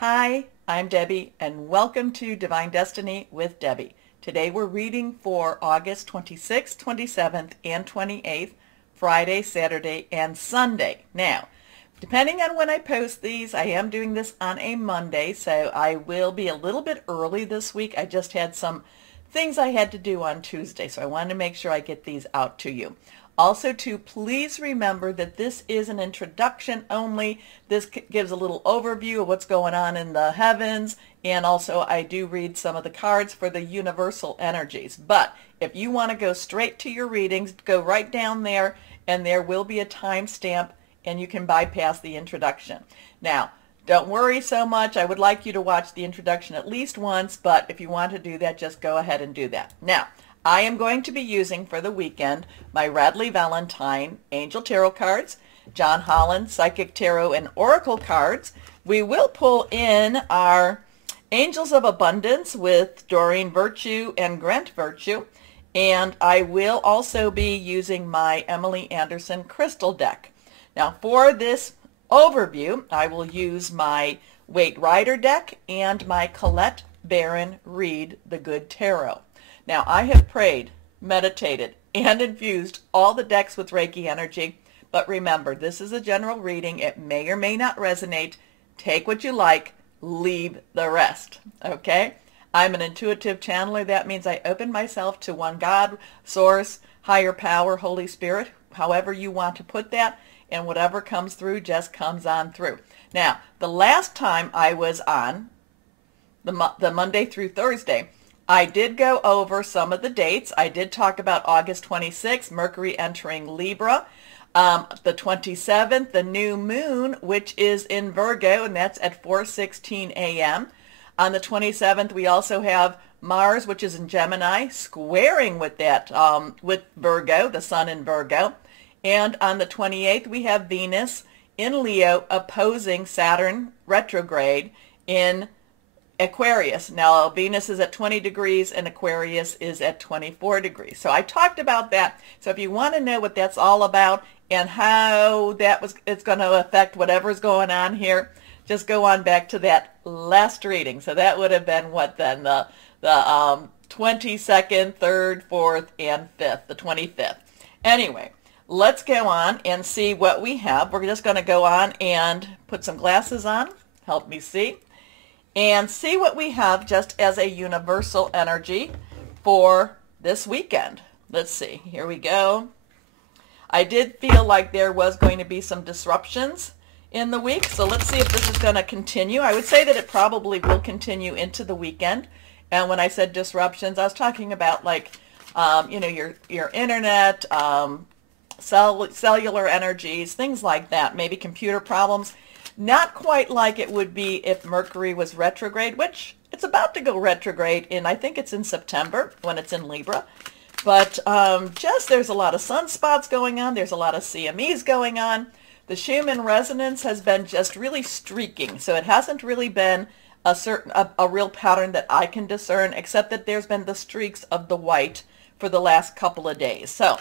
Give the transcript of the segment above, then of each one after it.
Hi, I'm Debbie, and welcome to Divine Destiny with Debbie. Today we're reading for August 26th, 27th, and 28th, Friday, Saturday, and Sunday. Now, depending on when I post these, I am doing this on a Monday, so I will be a little bit early this week. I just had some things I had to do on Tuesday, so I wanted to make sure I get these out to you. Also, please remember that this is an introduction only. This gives a little overview of what's going on in the heavens, and also I do read some of the cards for the universal energies. But if you want to go straight to your readings, go right down there, and there will be a timestamp, and you can bypass the introduction. Now, don't worry so much. I would like you to watch the introduction at least once, but if you want to do that, just go ahead and do that. Now, I am going to be using for the weekend my Radley Valentine Angel Tarot cards, John Holland Psychic Tarot and Oracle cards. We will pull in our Angels of Abundance with Doreen Virtue and Grant Virtue, and I will also be using my Emily Anderson Crystal deck. Now for this overview, I will use my Waite Rider deck and my Colette Baron Reed the Good Tarot. Now, I have prayed, meditated, and infused all the decks with Reiki energy, but remember, this is a general reading. It may or may not resonate. Take what you like, leave the rest, okay? I'm an intuitive channeler. That means I open myself to one God, source, higher power, Holy Spirit, however you want to put that, and whatever comes through just comes on through. Now, the last time I was on, the Monday through Thursday, I did go over some of the dates. I did talk about August 26th, Mercury entering Libra. The 27th, the new moon, which is in Virgo, and that's at 4:16 a.m. On the 27th, we also have Mars, which is in Gemini, squaring with that, with Virgo, the sun in Virgo. And on the 28th, we have Venus in Leo opposing Saturn retrograde in Aquarius. Now, Venus is at 20 degrees and Aquarius is at 24 degrees. So I talked about that. So if you want to know what that's all about and how it's going to affect whatever's going on here, just go on back to that last reading. So that would have been what then? The 22nd, 3rd, 4th, and 5th, the 25th. Anyway, let's go on and see what we have. We're just going to go on and put some glasses on. Help me see. And see what we have just as a universal energy for this weekend. Let's see. Here we go. I did feel like there was going to be some disruptions in the week, so let's see if this is going to continue. I would say that it probably will continue into the weekend. And when I said disruptions, I was talking about like, your internet, cellular energies, things like that, maybe computer problems. Not quite like it would be if Mercury was retrograde, which it's about to go retrograde I think it's in September when it's in Libra. But there's a lot of sunspots going on. There's a lot of CMEs going on. The Schumann resonance has been just really streaking. So it hasn't really been a real pattern that I can discern, except that there's been the streaks of the white for the last couple of days. So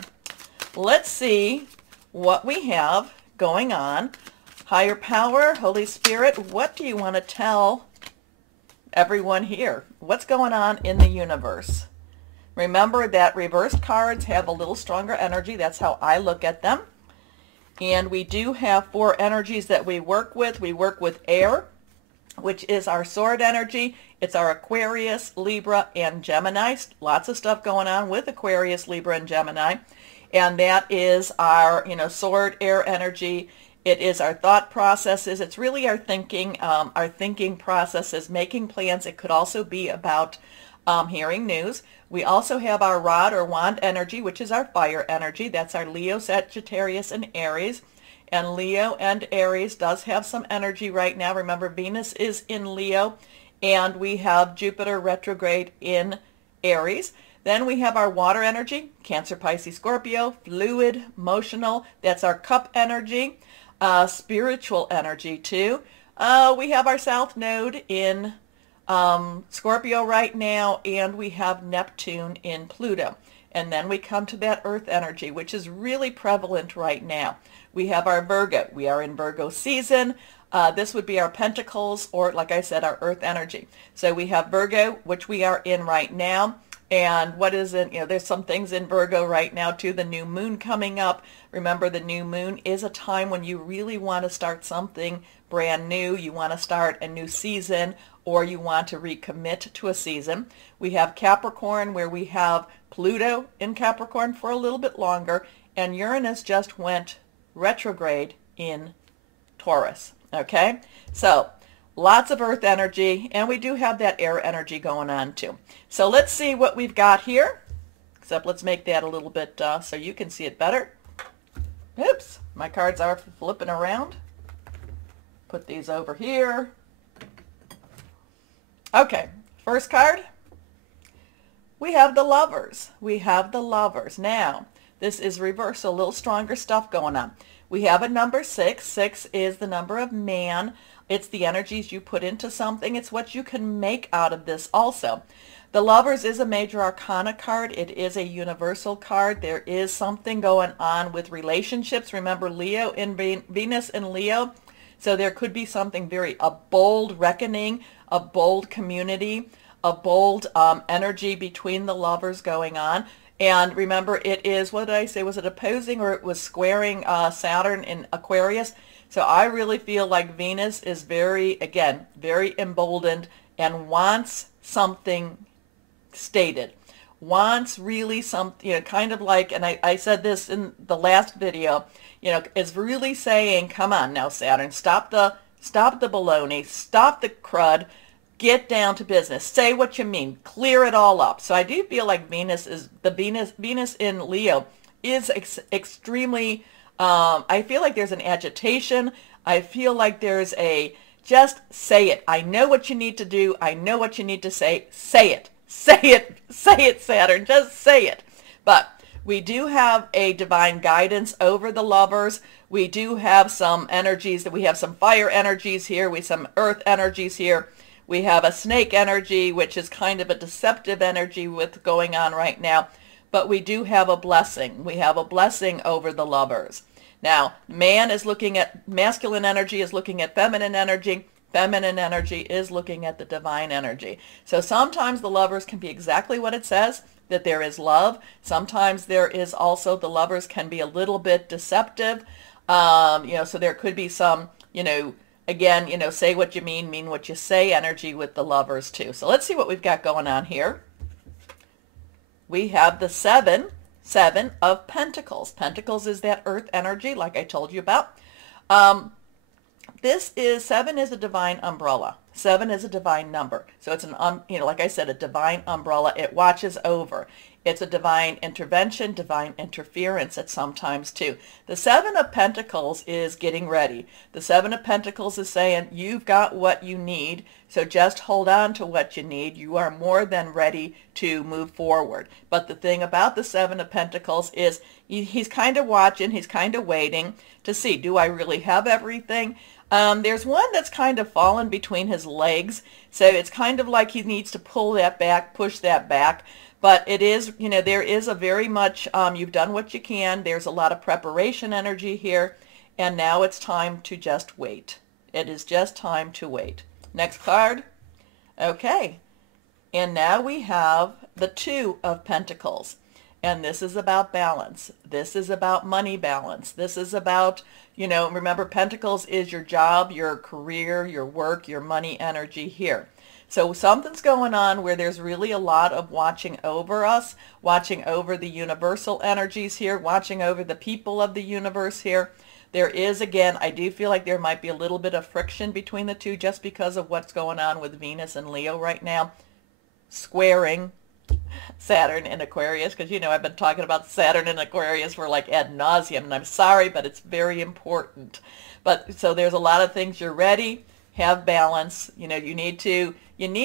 let's see what we have going on. Higher power, Holy Spirit, what do you want to tell everyone here? What's going on in the universe? Remember that reversed cards have a little stronger energy. That's how I look at them. And we do have 4 energies that we work with. We work with air, which is our sword energy. It's our Aquarius, Libra, and Gemini. Lots of stuff going on with Aquarius, Libra, and Gemini. And that is our, sword air energy. It is our thought processes. It's really our thinking processes, making plans. It could also be about hearing news. We also have our rod or wand energy, which is our fire energy. That's our Leo, Sagittarius, and Aries. And Leo and Aries does have some energy right now. Remember, Venus is in Leo, and we have Jupiter retrograde in Aries. Then we have our water energy, Cancer, Pisces, Scorpio, fluid, emotional. That's our cup energy. Spiritual energy too. We have our South Node in Scorpio right now, and we have Neptune in Pluto. And then we come to that Earth energy, which is really prevalent right now. We have our Virgo. We are in Virgo season. This would be our pentacles, or like I said, our earth energy. So we have Virgo, which we are in right now. And what is it? There's some things in Virgo right now too. The new moon coming up. Remember, the new moon is a time when you really want to start something brand new. You want to start a new season, or you want to recommit to a season. We have Capricorn, where we have Pluto in Capricorn for a little bit longer, and Uranus just went retrograde in Taurus. Okay, so lots of earth energy, and we do have that air energy going on too. So let's see what we've got here, except let's make that a little bit so you can see it better. Oops, my cards are flipping around. Put these over here. Okay, first card, we have the Lovers. We have the Lovers. Now, this is reverse, so a little stronger stuff going on. We have a number 6. 6 is the number of man. It's the energies you put into something. It's what you can make out of this also. The Lovers is a major arcana card. It is a universal card. There is something going on with relationships. Remember, Leo in Venus in Leo. So there could be something a bold reckoning, a bold community, a bold energy between the lovers going on. And remember, it is, what did I say, was it opposing, or it was squaring Saturn in Aquarius? So I really feel like Venus is very emboldened and wants something stated. Wants really something, kind of like, and I said this in the last video, is really saying, come on now, Saturn, stop the baloney, stop the crud, get down to business, say what you mean, clear it all up. So I do feel like Venus in Leo is extremely, I feel like there's an agitation. I feel like there's just say it. I know what you need to do. I know what you need to say. Say it. Say it. Say it, Saturn. Just say it. But we do have a divine guidance over the Lovers. We do have some energies, that we have some fire energies here. We have some earth energies here. We have a snake energy, which is kind of a deceptive energy with going on right now. But we do have a blessing. We have a blessing over the Lovers. Now, man is looking at masculine energy, is looking at feminine energy. Feminine energy is looking at the divine energy. So sometimes the Lovers can be exactly what it says, that there is love. Sometimes there is also, the Lovers can be a little bit deceptive. So there could be some, again, say what you mean what you say energy with the Lovers too. So let's see what we've got going on here. We have the seven of Pentacles. Pentacles is that earth energy, like I told you about. Seven is a divine umbrella. 7 is a divine number. So it's like I said, a divine umbrella. It watches over. It's a divine intervention, divine interference at sometimes too. The 7 of Pentacles is getting ready. The 7 of Pentacles is saying, you've got what you need, so just hold on to what you need. You are more than ready to move forward. But the thing about the 7 of Pentacles is he's kind of watching, he's kind of waiting to see, do I really have everything? There's one that's kind of fallen between his legs, so it's kind of like he needs to pull that back, push that back. But it is, there is a very much, you've done what you can. There's a lot of preparation energy here, and now it's time to just wait. It is just time to wait. Next card. Okay, and now we have the 2 of Pentacles, and this is about balance. This is about money balance. This is about, remember, Pentacles is your job, your career, your work, your money energy here. So something's going on where there's really a lot of watching over us, watching over the universal energies here, watching over the people of the universe here. There is, again, I do feel like there might be a little bit of friction between the two just because of what's going on with Venus and Leo right now, squaring Saturn in Aquarius, because I've been talking about Saturn in Aquarius for like ad nauseum, and I'm sorry, but it's very important. But so there's a lot of things. You're ready, have balance. You need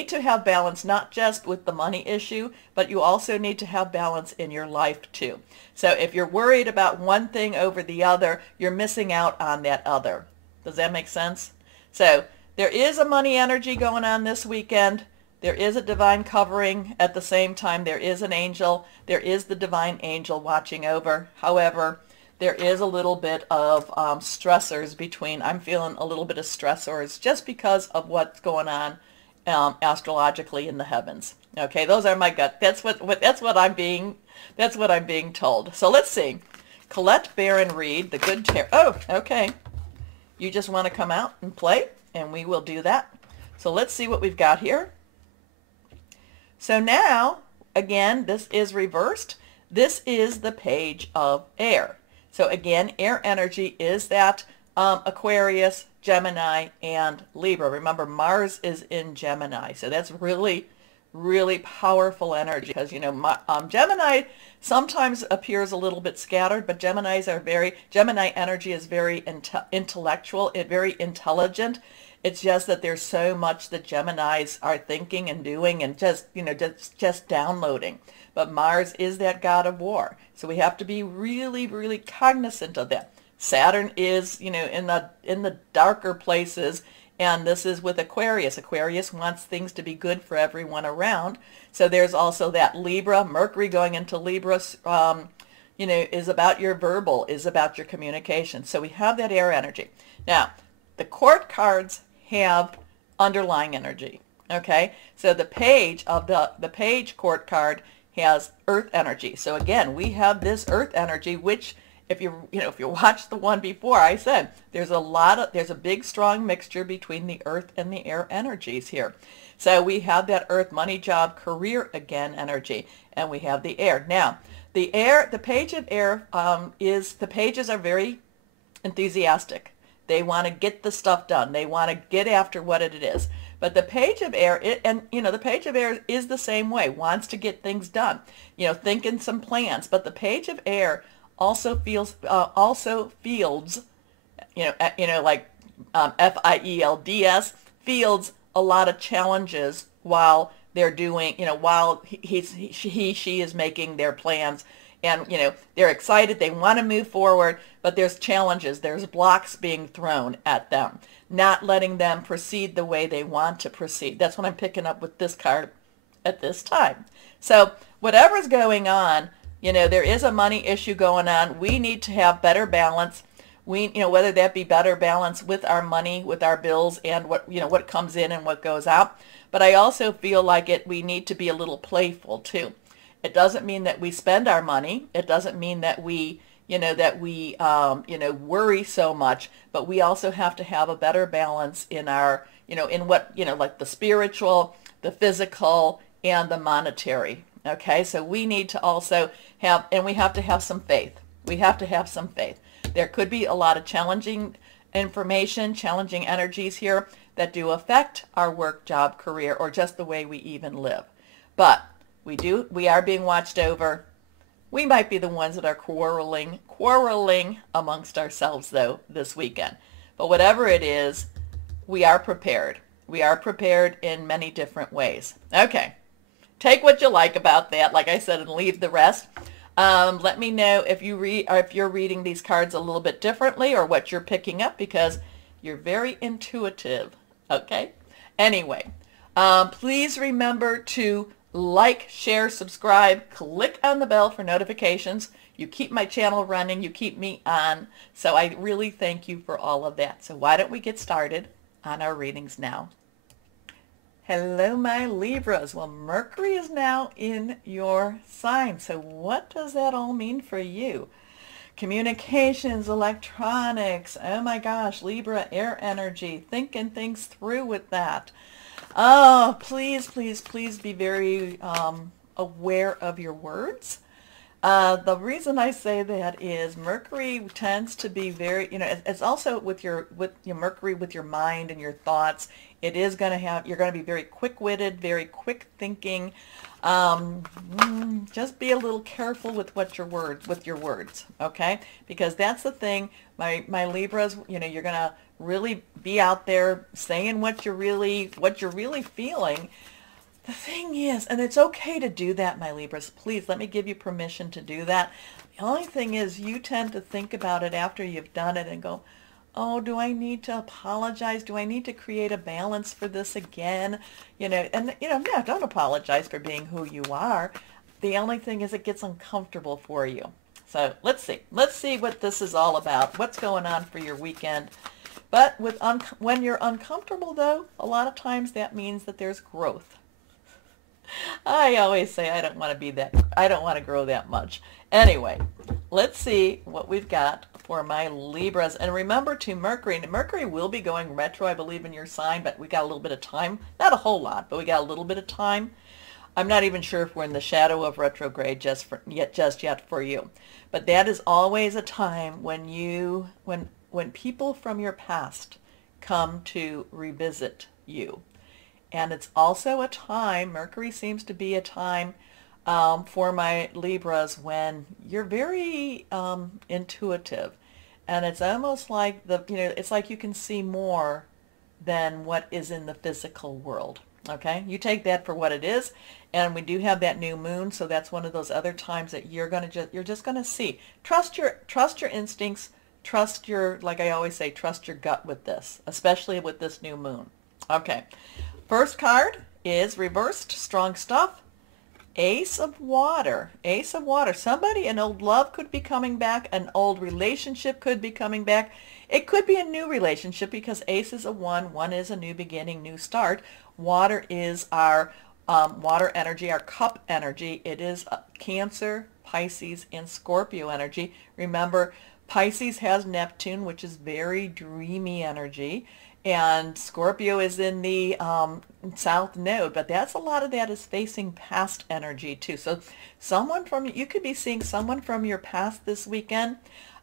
to have balance, not just with the money issue, but you also need to have balance in your life too. So if you're worried about one thing over the other, you're missing out on that other. Does that make sense? So there is a money energy going on this weekend. There is a divine covering. At the same time, there is an angel. There is the divine angel watching over. However, there is a little bit of stressors between, I'm feeling a little bit of stressors just because of what's going on astrologically in the heavens. Okay, those are my gut. That's what I'm being told. So let's see. Colette Barron Reed, the good tarot. Oh, okay. You just want to come out and play, and we will do that. So let's see what we've got here. So now, again, this is reversed. This is the Page of Air. So again, air energy is that Aquarius, Gemini, and Libra. Remember, Mars is in Gemini. So that's really, really powerful energy because, you know, Gemini sometimes appears a little bit scattered, but Gemini energy is very intellectual, very intelligent. It's just that there's so much that Geminis are thinking and doing and just, you know, just downloading. But Mars is that god of war. So we have to be really, really cognizant of that. Saturn is, you know, in the darker places, and this is with Aquarius. Aquarius wants things to be good for everyone around. So there's also that Libra, Mercury going into Libra, you know, is about your verbal, is about your communication. So we have that air energy. Now, the court cards have underlying energy. Okay, so the page of the page court card has earth energy. So again, we have this earth energy, which if you watched the one before, I said there's a big strong mixture between the earth and the air energies here. So we have that earth, money, job, career again energy, and we have the air. Now, the page of air the pages are very enthusiastic. They want to get the stuff done. They want to get after what it is. But the page of air, the page of air is the same way, wants to get things done, you know, thinking some plans. But the page of air also fields, like FIELDS, fields a lot of challenges while they're doing, you know, while she is making their plans. And, you know, they're excited, they want to move forward, but there's challenges, there's blocks being thrown at them, not letting them proceed the way they want to proceed. That's what I'm picking up with this card at this time. So whatever's going on, you know, there is a money issue going on. We need to have better balance. You know, whether that be better balance with our money, with our bills, and what comes in and what goes out. But I also feel like we need to be a little playful too. It doesn't mean that we spend our money. It doesn't mean that we worry so much, but we also have to have a better balance in our, like the spiritual, the physical, and the monetary. Okay, so we need to also have, and we have to have some faith. We have to have some faith. There could be a lot of challenging information, challenging energies here that do affect our work, job, career, or just the way we even live. But we are being watched over. We might be the ones that are quarreling amongst ourselves, though, this weekend. But whatever it is, we are prepared. We are prepared in many different ways. Okay. Take what you like about that, like I said, and leave the rest. Let me know if you're reading these cards a little bit differently or what you're picking up, because you're very intuitive. Okay? Anyway, please remember to like, share, subscribe, click on the bell for notifications. You keep my channel running, you keep me on, so I really thank you for all of that. So why don't we get started on our readings now? Hello, my Libras. Well, Mercury is now in your sign, so what does that all mean for you? Communications, electronics, oh my gosh, Libra, air energy, thinking things through with that. Oh, please, please, please be very aware of your words. The reason I say that is Mercury tends to be very, it's also with your Mercury, with your mind and your thoughts. It is going to have, you're going to be very quick-witted, very quick thinking. Just be a little careful with your words, okay? Because that's the thing, my Libras, you're going to really be out there saying what you're really feeling. The thing is, and it's okay to do that, my Libras, please let me give you permission to do that. The only thing is you tend to think about it after you've done it and go, oh, do I need to apologize? Do I need to create a balance for this again? No, don't apologize for being who you are. The only thing is it gets uncomfortable for you. So let's see. Let's see what this is all about. What's going on for your weekend? But when you're uncomfortable, though, a lot of times that means that there's growth. I always say I don't want to grow that much. Anyway, let's see what we've got for my Libras. And remember to Mercury. And Mercury will be going retro, I believe, in your sign, but we got a little bit of time. Not a whole lot, but we got a little bit of time. I'm not even sure if we're in the shadow of retrograde just yet for you. But that is always a time when people from your past come to revisit you. And it's also a time, Mercury seems to be a time for my Libras when you're very intuitive. And it's almost like it's like you can see more than what is in the physical world. Okay, you take that for what it is, and we do have that new moon, so that's one of those other times that you're just gonna see. Trust your instincts, trust your, like I always say, trust your gut with this, especially with this new moon. Okay, first card is reversed, strong stuff. Ace of Water. Ace of Water. Somebody, an old love could be coming back, an old relationship could be coming back. It could be a new relationship because Ace is a one. One is a new beginning, new start. Water is our water energy, our cup energy. It is Cancer, Pisces, and Scorpio energy. Remember, Pisces has Neptune, which is very dreamy energy. And Scorpio is in the south node, but a lot of that is facing past energy too. So you could be seeing someone from your past this weekend.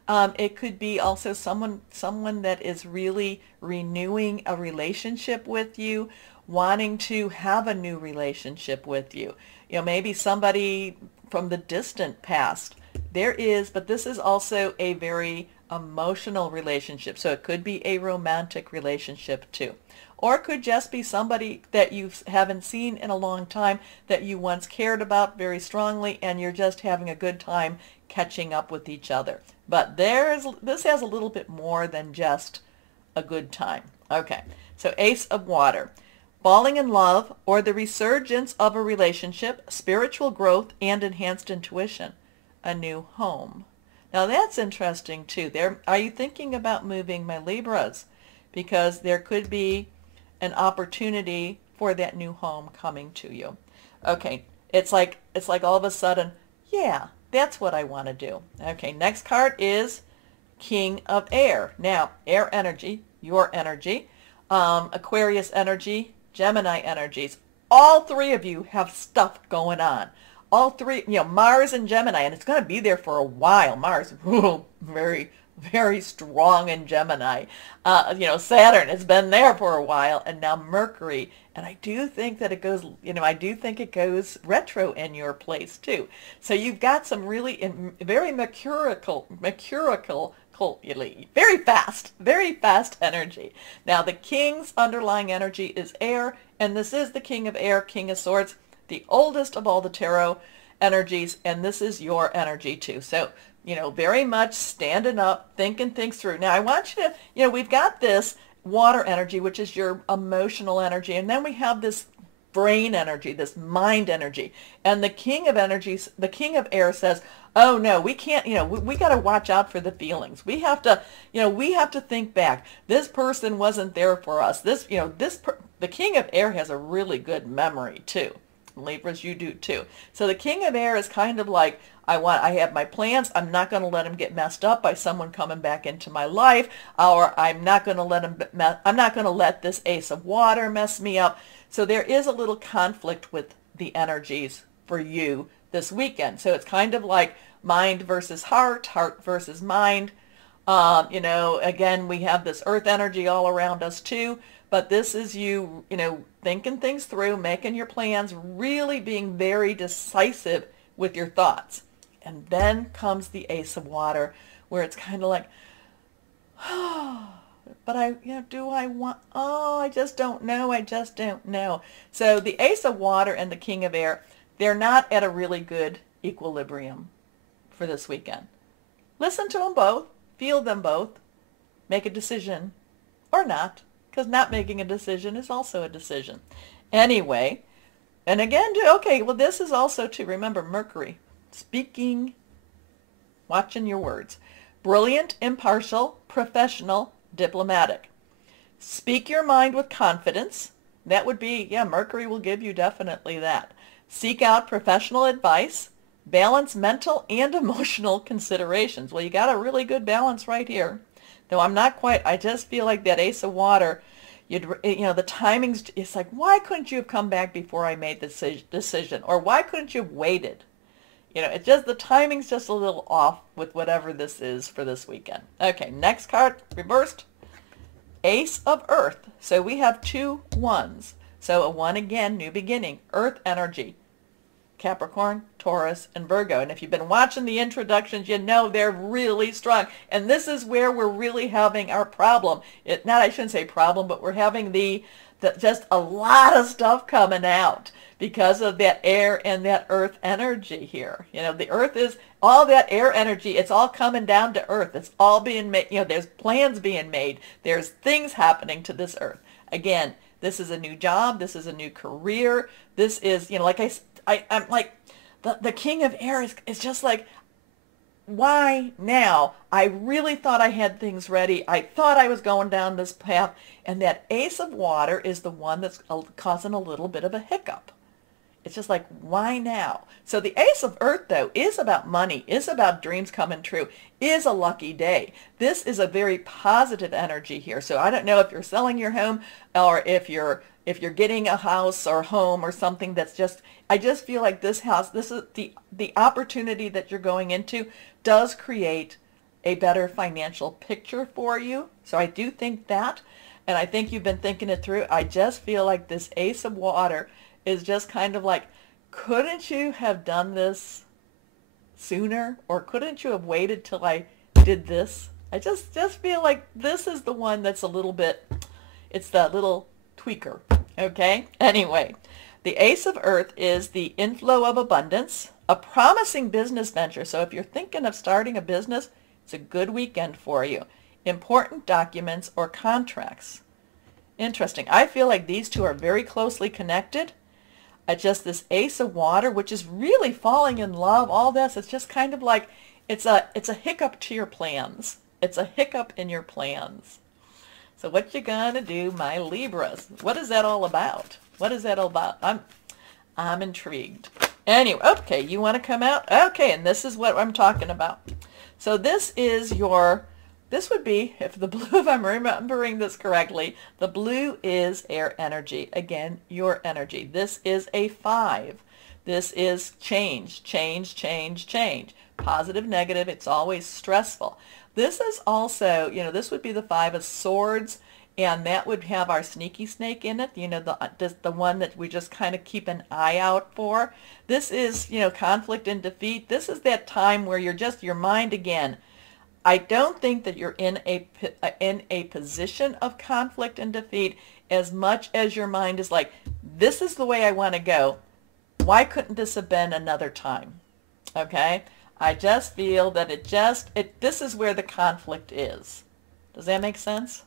It could be also someone that is really renewing a relationship with you, wanting to have a new relationship with you. Maybe somebody from the distant past. But this is also a very emotional relationship. So it could be a romantic relationship too. Or it could just be somebody that you haven't seen in a long time that you once cared about very strongly, and you're just having a good time catching up with each other. But this has a little bit more than just a good time. Okay, so Ace of Water. Falling in love or the resurgence of a relationship, spiritual growth, and enhanced intuition. A new home. Now that's interesting too. Are you thinking about moving, my Libras? Because there could be an opportunity for that new home coming to you. Okay, it's like all of a sudden, yeah, that's what I want to do. Okay, next card is King of Air. Now, air energy, your energy, Aquarius energy, Gemini energies. All three of you have stuff going on. All three, Mars and Gemini, and it's going to be there for a while. Mars, very, very strong in Gemini. Saturn has been there for a while, and now Mercury. And I do think that it goes, retro in your place too. So you've got some really very mercurial, very fast energy. Now the King's underlying energy is air, and this is the King of Air, King of Swords, the oldest of all the tarot energies, and this is your energy too. So, very much standing up, thinking things through. Now, I want you to, we've got this water energy, which is your emotional energy, and then we have this brain energy, this mind energy. And the King of Energies, the King of Air says, oh no, we can't, we got to watch out for the feelings. We have to think back. This person wasn't there for us. The King of Air has a really good memory too. Libras, you do too. So the King of Air is kind of like, I have my plans. I'm not going to let them get messed up by someone coming back into my life, or I'm not going to let this Ace of Water mess me up. So there is a little conflict with the energies for you this weekend. So it's kind of like mind versus heart, heart versus mind. Again, we have this earth energy all around us too. But this is you, thinking things through, making your plans, really being very decisive with your thoughts. And then comes the Ace of Water, where it's kind of like, but I just don't know. So the Ace of Water and the King of Air, they're not at a really good equilibrium for this weekend. Listen to them both, feel them both, make a decision or not. Because not making a decision is also a decision. Anyway, and again, okay, well, this is also to remember Mercury speaking Watching your words. Brilliant, impartial, professional, diplomatic. Speak your mind with confidence. That would be, yeah, Mercury will give you definitely that. Seek out professional advice. Balance mental and emotional considerations. Well, you got a really good balance right here. Though I'm not quite, I just feel like that Ace of Water, the timing's, it's like, why couldn't you have come back before I made this decision? Or why couldn't you have waited? It's just, the timing's just a little off with whatever this is for this weekend. Okay, next card, reversed. Ace of Earth. So we have 2 ones. So a 1 again, new beginning, earth energy. Capricorn, Taurus, and Virgo. And if you've been watching the introductions, you know they're really strong. And this is where we're really having our problem. I shouldn't say problem, but we're having just a lot of stuff coming out because of that air and that earth energy here. The earth is all that air energy. It's all coming down to earth. It's all being made. There's plans being made. There's things happening to this earth. Again, this is a new job. This is a new career. This is, like I'm like, the king of air is just like, why now? I really thought I had things ready. I thought I was going down this path. And that Ace of Water is the one that's causing a little bit of a hiccup. It's just like, why now? So the Ace of Earth, though, is about money, is about dreams coming true, is a lucky day. This is a very positive energy here. So I don't know if you're selling your home or if you're getting a house or home or something that's just, I just feel like this house, this is the opportunity that you're going into does create a better financial picture for you. So I do think that, and I think you've been thinking it through. I just feel like this Ace of Water is just kind of like, couldn't you have done this sooner? Or couldn't you have waited till I did this? I just feel like this is the one that's a little bit, it's that little tweaker. Okay? Anyway, the Ace of Earth is the inflow of abundance, a promising business venture. So if you're thinking of starting a business, it's a good weekend for you. Important documents or contracts. Interesting. I feel like these two are very closely connected. Just this Ace of Water, which is really falling in love, all this, it's just kind of like, it's a hiccup to your plans. It's a hiccup in your plans. So what you gonna do, my Libras? What is that all about? What is that all about? I'm intrigued. Anyway, okay, you want to come out? Okay, and this is what I'm talking about. So this is this would be, if I'm remembering this correctly, the blue is air energy. Again, your energy. This is a 5. This is change, change, change, change. Positive, negative, it's always stressful. This is also, this would be the 5 of Swords, and that would have our sneaky snake in it, the one that we just kind of keep an eye out for. This is, conflict and defeat. This is that time where you're just, your mind again, I don't think that you're in a position of conflict and defeat as much as your mind is like, this is the way I want to go. Why couldn't this have been another time? Okay? I just feel that this is where the conflict is. Does that make sense?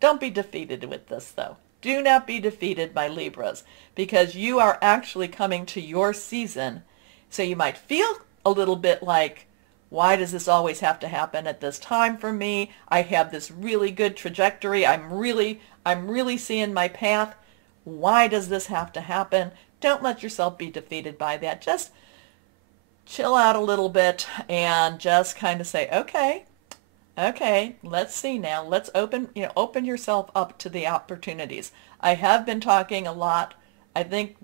Don't be defeated with this, though. Do not be defeated by Libras, because you are actually coming to your season. So you might feel a little bit like, why does this always have to happen at this time for me? I have this really good trajectory. I'm really seeing my path. Why does this have to happen? Don't let yourself be defeated by that. Just chill out a little bit and just kind of say, okay, let's see now. Let's open yourself up to the opportunities. I have been talking a lot. I think,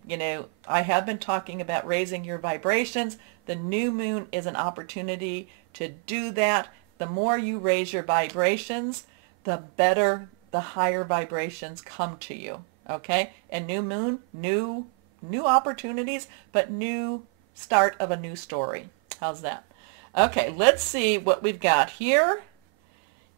I have been talking about raising your vibrations. The new moon is an opportunity to do that. The more you raise your vibrations, the better, the higher vibrations come to you. Okay? And new moon, new opportunities, but new start of a new story. How's that? Okay, let's see what we've got here.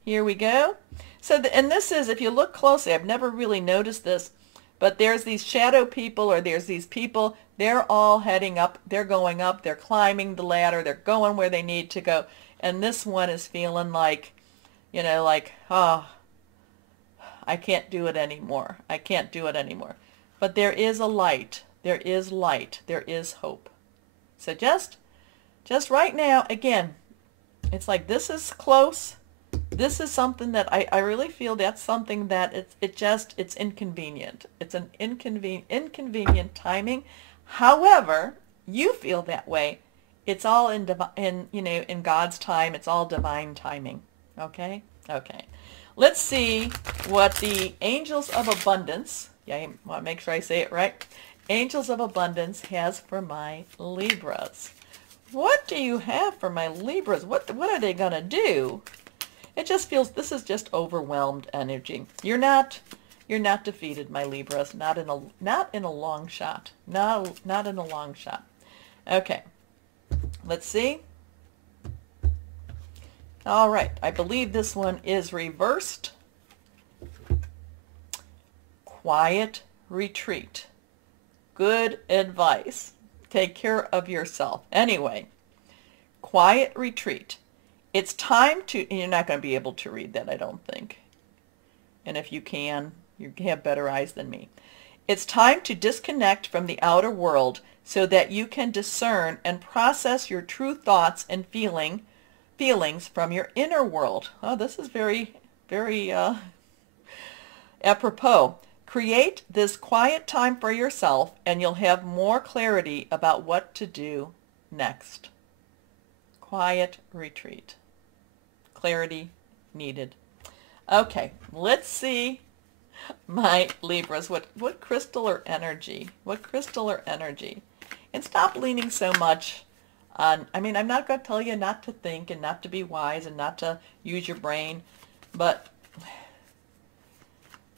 Here we go. So, and this is, if you look closely, I've never really noticed this, but there's these shadow people, or there's these people, they're all heading up, they're going up, they're climbing the ladder, they're going where they need to go. And this one is feeling like, oh, I can't do it anymore. I can't do it anymore. But there is a light. There is light. There is hope. So just Just right now, again, it's like this is close. This is something that I really feel that's something that it's inconvenient. It's an inconvenient timing. However, you feel that way. It's all in God's time. It's all divine timing. Okay? Okay. Let's see what the angels of abundance, yeah, I want to make sure I say it right. Angels of abundance has for my Libras. What do you have for my Libras? What are they going to do? It just feels this is just overwhelmed energy. You're not defeated, my Libras. Not in a long shot. Not in a long shot. Okay. Let's see. All right. I believe this one is reversed. Quiet retreat. Good advice. Take care of yourself. Anyway, quiet retreat. It's time to, and you're not going to be able to read that, I don't think. And if you can, you have better eyes than me. It's time to disconnect from the outer world so that you can discern and process your true thoughts and feelings from your inner world. Oh, this is very, very apropos. Create this quiet time for yourself and you'll have more clarity about what to do next. Quiet retreat. Clarity needed. Okay, let's see my Libras. What crystal or energy? What crystal or energy? And stop leaning so much on, I mean, I'm not going to tell you not to think and not to be wise and not to use your brain, but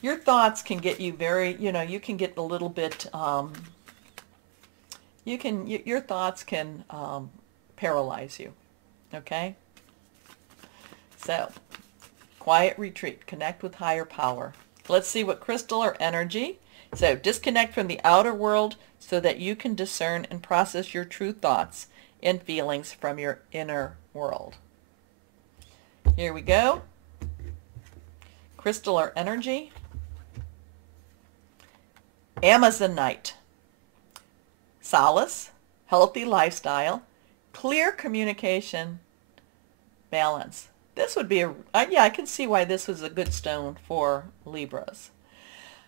your thoughts can get you very, you can get a little bit, your thoughts can paralyze you, okay? So, quiet retreat, connect with higher power. Let's see what crystal or energy. So, disconnect from the outer world so that you can discern and process your true thoughts and feelings from your inner world. Here we go. Crystal or energy. Amazonite. Solace, healthy lifestyle, clear communication, balance. This would be yeah, I can see why this was a good stone for Libras.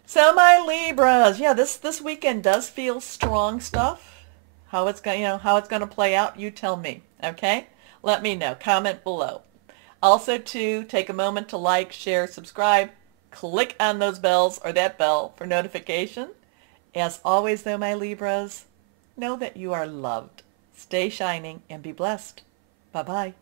So my Libras, yeah, this weekend does feel strong stuff. How it's going, how it's going to play out, you tell me, okay? Let me know. Comment below. Also, to take a moment to like, share, subscribe, click on those bells or that bell for notification. As always, though, my Libras, know that you are loved. Stay shining and be blessed. Bye-bye.